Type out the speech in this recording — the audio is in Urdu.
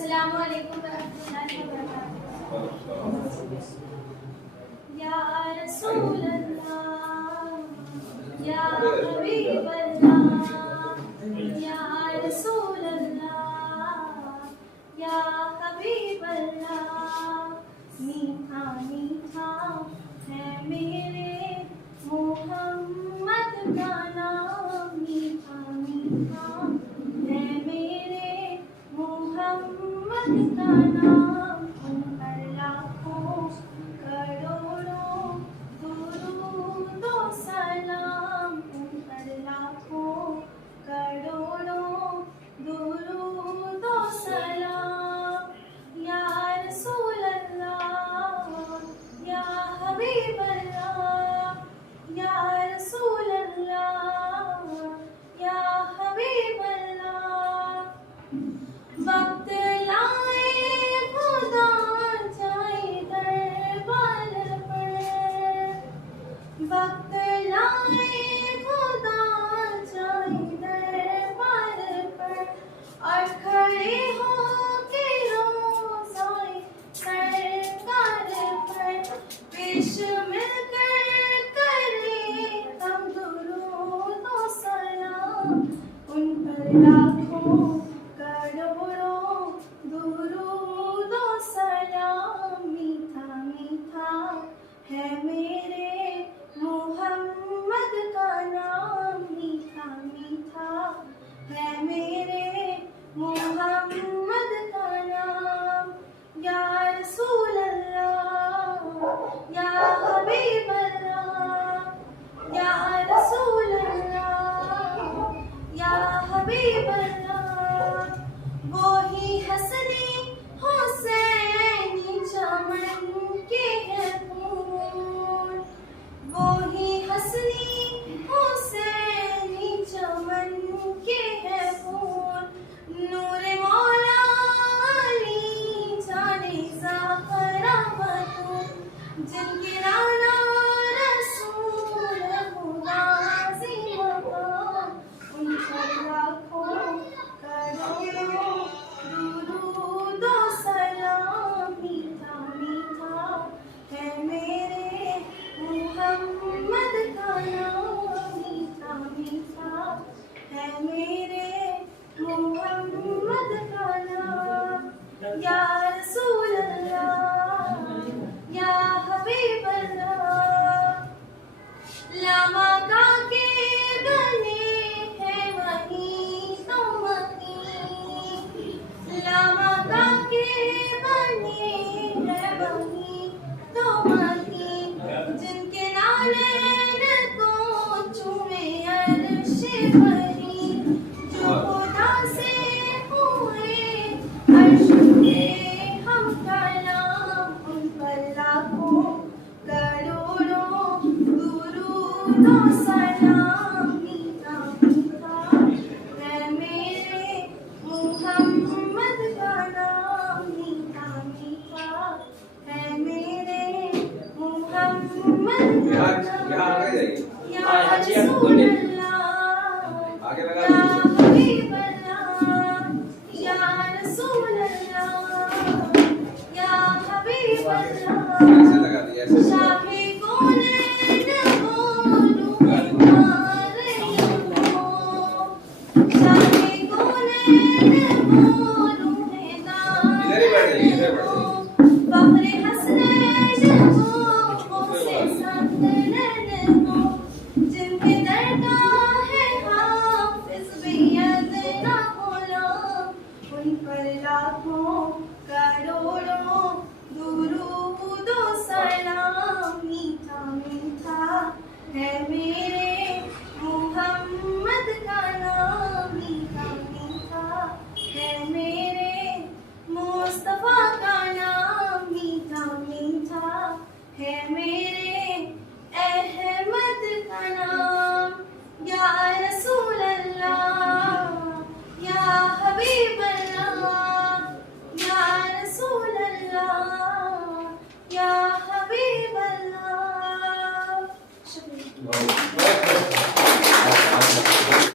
السلام علیکم ورحمۃ اللہ وبرکاتہ. یا رسول اللہ یا حبیب اللہ یا رسول اللہ یا حبیب اللہ. میٹھا میٹھا ہے میرے محمد کا نام, میٹھا میٹھا ہے میرے محمد کا نام. ان پر لاکھوں کروڑوں درود و سلام, ان پر لاکھوں کروڑوں درود و سلام. یا رسول اللہ یا حبیب اللہ یا رسول اللہ یا حبیب اللہ. وقت لائے خدا جائے دربار پر, وقت لائے خدا جائے دربار پر, اور کھڑے ہو کے روزائے سرکار پر پیش مل کر کرے ہم درود و سلام. ان پر لاکھوں کروڑوں درود و سلام. میٹھا میٹھا ہے میرے محمد کا نام, میٹھا میٹھا ہے میرے محمد کا نام. یا رسول اللہ یا حبیب اللہ یا رسول اللہ یا حبیب اللہ. وہی حسنی حسینی چمن کے ہیں پھول, وہی حسنی حسینی چمن کے ہیں پھول. نور مولا علی جانے زہرا بطول, جن کے رانا رسول خدا عظیم مقام. ان پر لاکھوں کروڑوں درود و سلام. میٹھا میٹھا ہے میرے محمد کا نام, میٹھا میٹھا ہے میرے محمد کا نام. یا رسول اللہ یا حبیب اللہ. لاما کا کے بنے ہیں وہیں تو مکی, لاما کا کے بنے ہیں وہیں تو مکی. جن کے نالین کو چومے عرش بری, جو خدا سے ہوئے عرش کے ہم کلام. ان پر لاکھوں کروڑوں درود و سلام. میٹھا میٹھا ہے میرے محمد کا نام, میٹھا میٹھا ہے میرے محمد کا نام. یا رسول اللہ یا حبیب اللہ یا رسول اللہ یا حبیب اللہ. شاہ کونین بولو تمہارے ہو, شاہ کونین بولو ہدایت ہو. فخر حسنین ہو سے سنترن ہو, جن کے درگاہ ہے حافظ بید نہ غلام. ان پر لاکھوں کروڑوں درود و سلام. میٹھا میٹھا ہے